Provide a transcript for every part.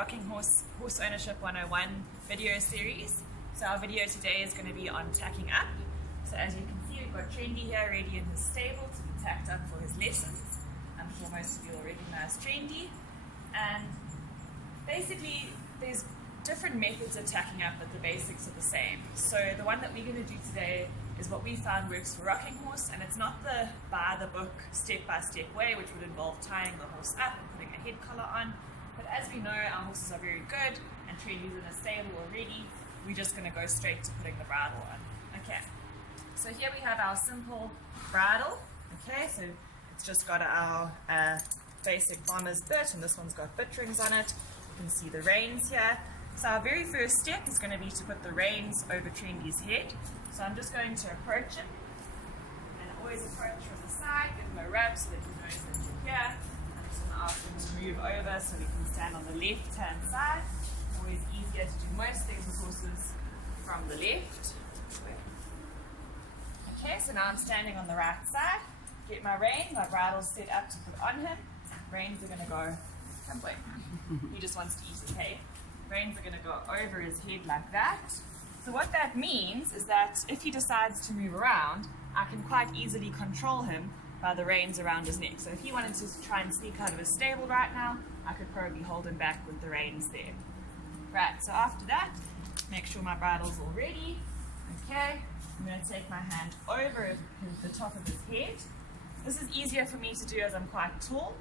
Rocking Horse Ownership 101 video series. So our video today is going to be on tacking up. So as you can see, we've got Trendy here ready in his stable to be tacked up for his lessons. I'm sure most of you will recognize Trendy. And basically there's different methods of tacking up, but the basics are the same. So the one that we're going to do today is what we found works for Rocking Horse, and it's not the by the book step-by-step way, which would involve tying the horse up and putting a head collar on. But as we know, our horses are very good and Trendy's in a stable already. We're just going to go straight to putting the bridle on. Okay, so here we have our simple bridle. Okay, so it's just got our basic bomber's bit, and this one's got bit rings on it. You can see the reins here. So our very first step is going to be to put the reins over Trendy's head. So I'm just going to approach him, and always approach from the side, give him a rub so that he knows that you're here. I'm just going to ask him to move over so we can stand on the left-hand side. Always easier to do most things with horses from the left. Okay, so now I'm standing on the right side. Get my rein, my bridle's set up to put on him. Reins are going to go, come away. He just wants to eat his hay. Reins are going to go over his head like that. So what that means is that if he decides to move around, I can quite easily control him by the reins around his neck. So if he wanted to try and sneak out of his stable right now, I could probably hold him back with the reins there. Right, so after that, make sure my bridle's all ready. Okay, I'm going to take my hand over the top of his head. This is easier for me to do as I'm quite tall.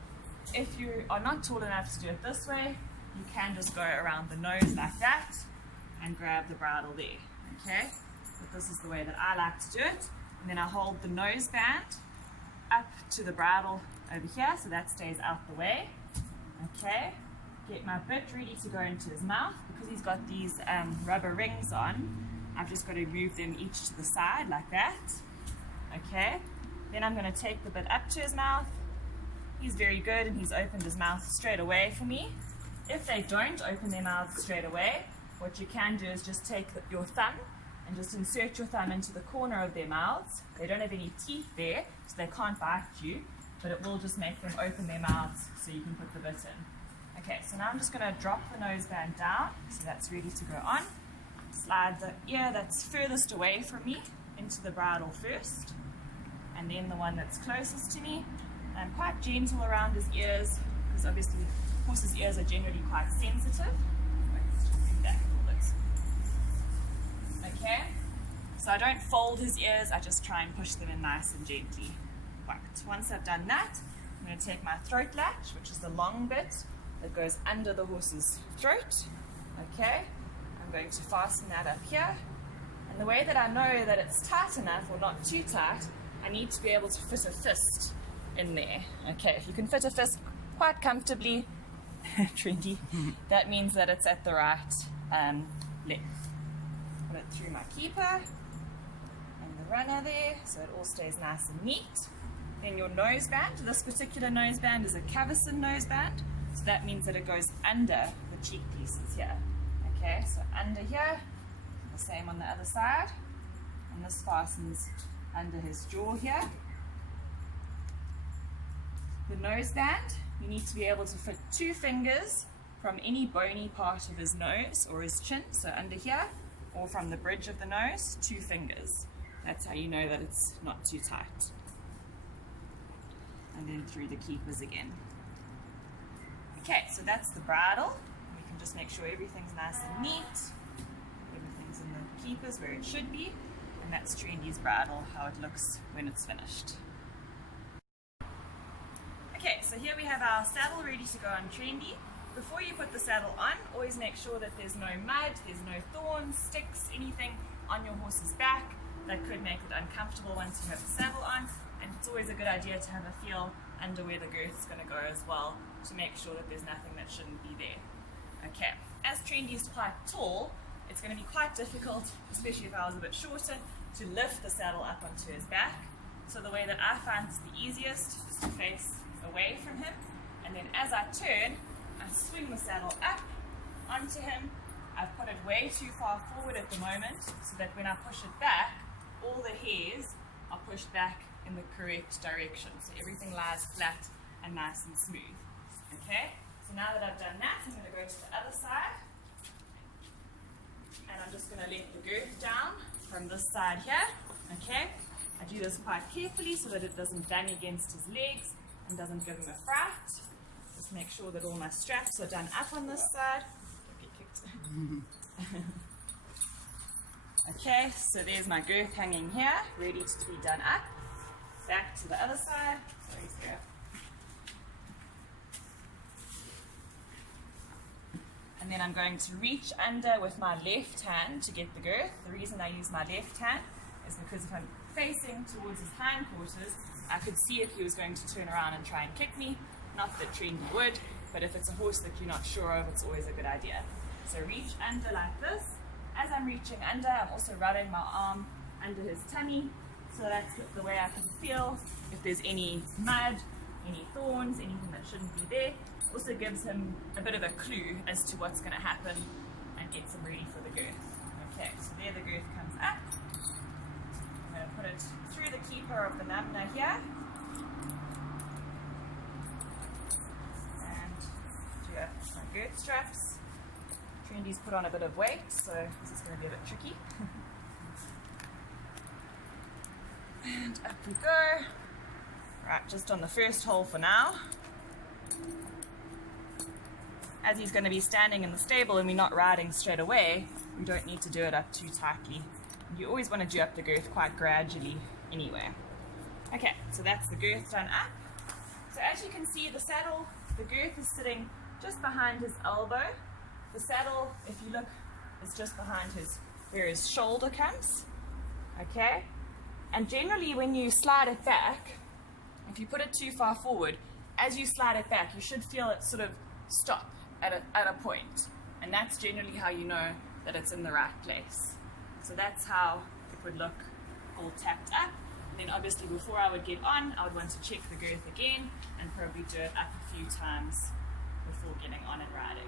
If you are not tall enough to do it this way, you can just go around the nose like that and grab the bridle there, okay? But this is the way that I like to do it. And then I hold the nose band up to the bridle over here, so that stays out the way, okay? Get my bit ready to go into his mouth. Because he's got these rubber rings on, I've just got to move them each to the side like that, okay? Then I'm going to take the bit up to his mouth. He's very good and he's opened his mouth straight away for me. If they don't open their mouths straight away, what you can do is just take your thumb and just insert your thumb into the corner of their mouths. They don't have any teeth there, so they can't bite you, but it will just make them open their mouths so you can put the bit in. Okay, so now I'm just going to drop the nose band down, so that's ready to go on. Slide the ear that's furthest away from me into the bridle first, and then the one that's closest to me. I'm quite gentle around his ears, because obviously horses' ears are generally quite sensitive. Okay, so I don't fold his ears, I just try and push them in nice and gently. Right, once I've done that, I'm going to take my throat latch, which is the long bit that goes under the horse's throat. Okay, I'm going to fasten that up here. And the way that I know that it's tight enough or not too tight, I need to be able to fit a fist in there. Okay, if you can fit a fist quite comfortably, Trendy, that means that it's at the right length. Put it through my keeper and the runner there, so it all stays nice and neat. Then your nose band. This particular nose band is a Cavesson nose band, so that means that it goes under the cheek pieces here. Okay, so under here, the same on the other side, and this fastens under his jaw here. The nose band, you need to be able to fit 2 fingers from any bony part of his nose or his chin, so under here, or from the bridge of the nose, 2 fingers. That's how you know that it's not too tight. And then through the keepers again. Okay, so that's the bridle. We can just make sure everything's nice and neat. Everything's in the keepers where it should be. And that's Trendy's bridle, how it looks when it's finished. Okay, so here we have our saddle ready to go on Trendy. Before you put the saddle on, always make sure that there's no mud, there's no thorns, sticks, anything on your horse's back that could make it uncomfortable once you have the saddle on. And it's always a good idea to have a feel under where the girth's going to go as well, to make sure that there's nothing that shouldn't be there. Okay, as Trendy's quite tall, it's going to be quite difficult, especially if I was a bit shorter, to lift the saddle up onto his back. So the way that I find is the easiest is to face away from him, and then as I turn, I swing the saddle up onto him. I've put it way too far forward at the moment, so that when I push it back, all the hairs are pushed back in the correct direction. So everything lies flat and nice and smooth. Okay? So now that I've done that, I'm going to go to the other side. And I'm just going to let the girth down from this side here. Okay? I do this quite carefully so that it doesn't bang against his legs and doesn't give him a fright. Just make sure that all my straps are done up on this side. Okay, so there's my girth hanging here, ready to be done up. Back to the other side. Sorry, Sarah. And then I'm going to reach under with my left hand to get the girth. The reason I use my left hand is because if I'm facing towards his hindquarters, I could see if he was going to turn around and try and kick me. Not that Trendy would, but if it's a horse that you're not sure of, it's always a good idea. So reach under like this. As I'm reaching under, I'm also running my arm under his tummy, so that's the way I can feel if there's any mud, any thorns, anything that shouldn't be there. Also gives him a bit of a clue as to what's going to happen and gets him ready for the girth. Okay, so there the girth comes up. I'm going to put it through the keeper of the Namna here. And do my girth straps. Trendy's put on a bit of weight, so this is going to be a bit tricky. And up we go. Right, just on the first hole for now. As he's going to be standing in the stable and we're not riding straight away, we don't need to do it up too tightly. You always want to do up the girth quite gradually anyway. Okay, so that's the girth done up. So as you can see, the saddle, the girth is sitting just behind his elbow. The saddle, if you look, is just behind where his shoulder comes. Okay? And generally when you slide it back, if you put it too far forward, as you slide it back, you should feel it sort of stop at a point. And that's generally how you know that it's in the right place. So that's how it would look all tapped up. And then obviously before I would get on, I would want to check the girth again and probably do it up a few times before getting on and riding.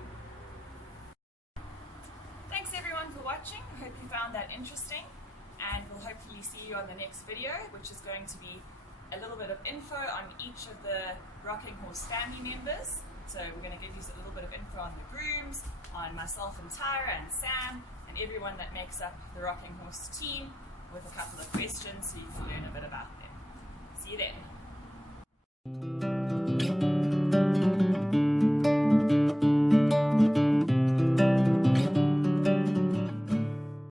Thanks everyone for watching. I hope you found that interesting, and we'll hopefully see you on the next video, which is going to be a little bit of info on each of the Rocking Horse family members. So we're going to give you a little bit of info on the grooms, on myself and Tyra and Sam, and everyone that makes up the Rocking Horse team, with a couple of questions so you can learn a bit about them. See you then.